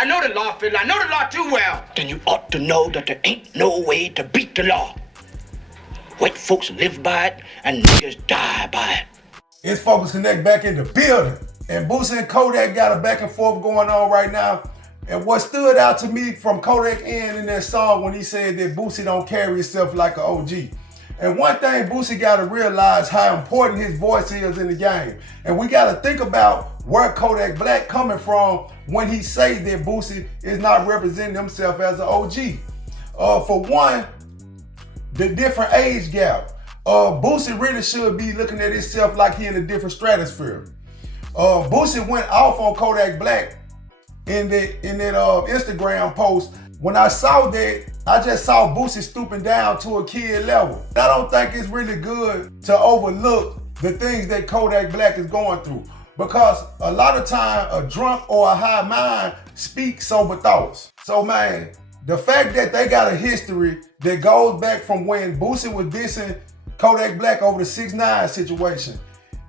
I know the law, Fiddler. I know the law too well. Then you ought to know that there ain't no way to beat the law. White folks live by it and niggas die by it. It's Focus Connect back in the building. And Boosie and Kodak got a back and forth going on right now. And what stood out to me from Kodak end in that song when he said that Boosie don't carry himself like an OG. And one thing Boosie got to realize how important his voice is in the game. And we got to think about where Kodak Black coming from when he says that Boosie is not representing himself as an OG. For one, the different age gap. Boosie really should be looking at himself like he in a different stratosphere. Boosie went off on Kodak Black in that Instagram post. When I saw that, I just saw Boosie stooping down to a kid level. I don't think it's really good to overlook the things that Kodak Black is going through, because a lot of time a drunk or a high mind speaks sober thoughts. So man, the fact that they got a history that goes back from when Boosie was dissing Kodak Black over the 6ix9ine situation.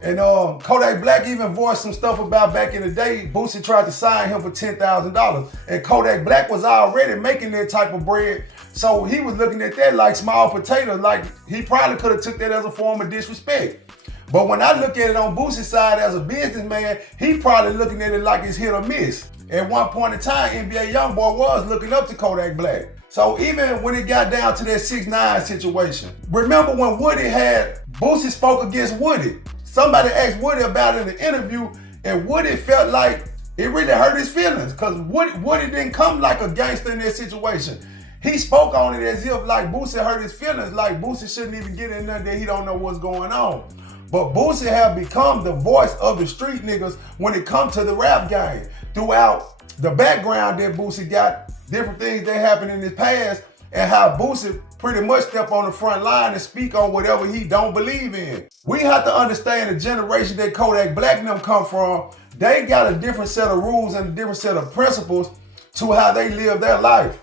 And Kodak Black even voiced some stuff about back in the day, Boosie tried to sign him for $10,000. And Kodak Black was already making that type of bread. So he was looking at that like small potatoes, like he probably could have took that as a form of disrespect. But when I look at it on Boosie's side as a businessman, he probably looking at it like it's hit or miss. At one point in time, NBA YoungBoy was looking up to Kodak Black. So even when it got down to that 6ix9ine situation, remember when Woody had, Boosie spoke against Woody. Somebody asked Woody about it in the interview, and Woody felt like it really hurt his feelings, because Woody didn't come like a gangster in that situation. He spoke on it as if like Boosie hurt his feelings, like Boosie shouldn't even get in there that he don't know what's going on. But Boosie have become the voice of the street niggas when it comes to the rap game. Throughout the background that Boosie got, different things that happened in his past, and how Boosie pretty much step on the front line and speak on whatever he don't believe in. We have to understand the generation that Kodak Black and them come from. They got a different set of rules and a different set of principles to how they live their life.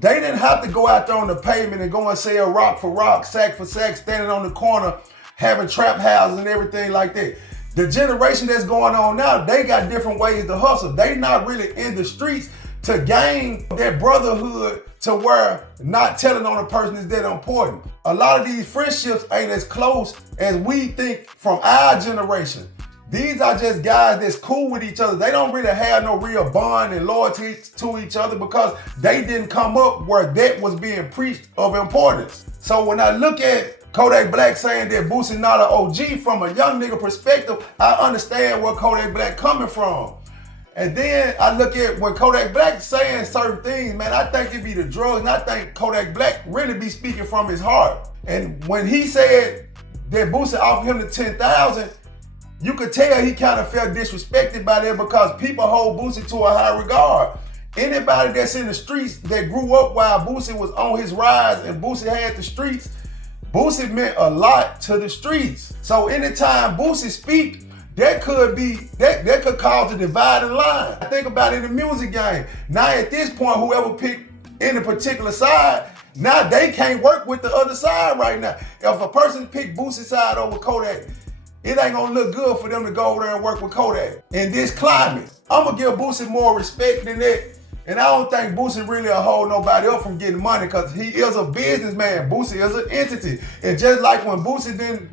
They didn't have to go out there on the pavement and go and sell rock for rock, sack for sack, standing on the corner, having trap houses and everything like that. The generation that's going on now, they got different ways to hustle. They not really in the streets to gain that brotherhood to where not telling on a person is that important. A lot of these friendships ain't as close as we think from our generation. These are just guys that's cool with each other. They don't really have no real bond and loyalty to each other because they didn't come up where that was being preached of importance. So when I look at Kodak Black saying that Boosie not an OG from a young nigga perspective, I understand where Kodak Black coming from. And then I look at when Kodak Black saying certain things, man, I think it be the drugs, and I think Kodak Black really be speaking from his heart. And when he said that Boosie offered him the $10,000, you could tell he kind of felt disrespected by that because people hold Boosie to a high regard. Anybody that's in the streets that grew up while Boosie was on his rise and Boosie had the streets, Boosie meant a lot to the streets. So anytime Boosie speak, that could cause a dividing line. I think about it in the music game. Now at this point, whoever picked any particular side, now they can't work with the other side right now. If a person picked Boosie's side over Kodak, it ain't gonna look good for them to go over there and work with Kodak. In this climate, I'm gonna give Boosie more respect than that. And I don't think Boosie really will hold nobody up from getting money because he is a businessman. Boosie is an entity. And just like when Boosie didn't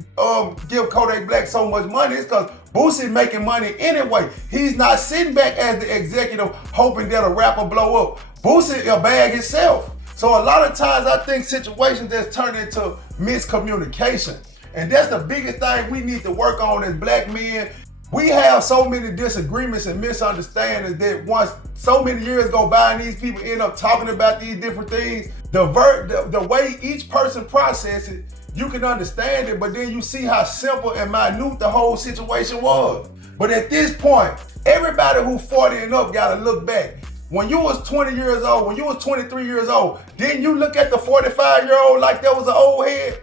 give Kodak Black so much money, it's because Boosie making money anyway. He's not sitting back as the executive hoping that a rapper blow up. Boosie a bag himself. So a lot of times I think situations that's turned into miscommunication. And that's the biggest thing we need to work on as black men. We have so many disagreements and misunderstandings that once so many years go by and these people end up talking about these different things, the way each person processes it, you can understand it, but then you see how simple and minute the whole situation was. But at this point, everybody who's 40 and up gotta look back. When you was 20 years old, when you was 23 years old, didn't you look at the 45-year-old like that was an old head?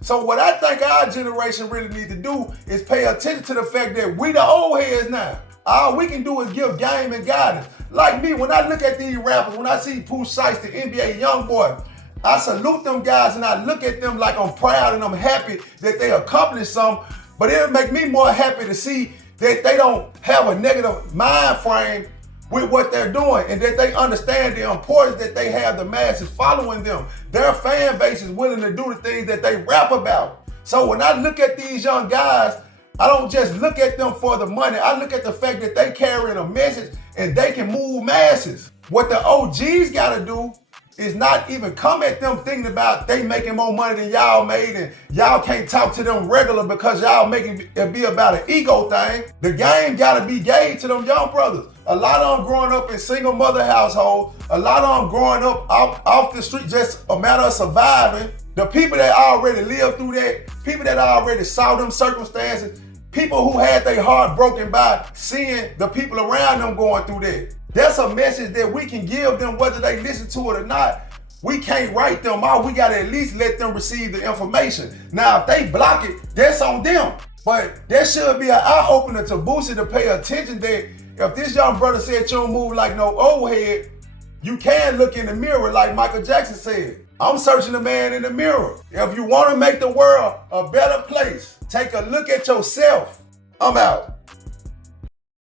So what I think our generation really needs to do is pay attention to the fact that we the old heads now. All we can do is give game and guidance. Like me, when I look at these rappers, when I see Pooh Shiesty, the NBA YoungBoy, I salute them guys and I look at them like I'm proud and I'm happy that they accomplished something. But it'll make me more happy to see that they don't have a negative mind frame with what they're doing, and that they understand the importance that they have the masses following them. Their fan base is willing to do the things that they rap about. So when I look at these young guys, I don't just look at them for the money. I look at the fact that they carrying a message and they can move masses. What the OGs gotta do is not even come at them thinking about they making more money than y'all made and y'all can't talk to them regular because y'all making it be about an ego thing. The game gotta be gave to them young brothers. A lot of them growing up in single mother households, a lot of them growing up off the street, just a matter of surviving. The people that already lived through that, people that already saw them circumstances, people who had their heart broken by seeing the people around them going through that. That's a message that we can give them whether they listen to it or not. We can't write them out. We gotta at least let them receive the information. Now, if they block it, that's on them. But there should be an eye-opener to Boosie to pay attention that if this young brother said you don't move like no old head, you can look in the mirror like Michael Jackson said. I'm searching the man in the mirror. If you wanna make the world a better place, take a look at yourself. I'm out.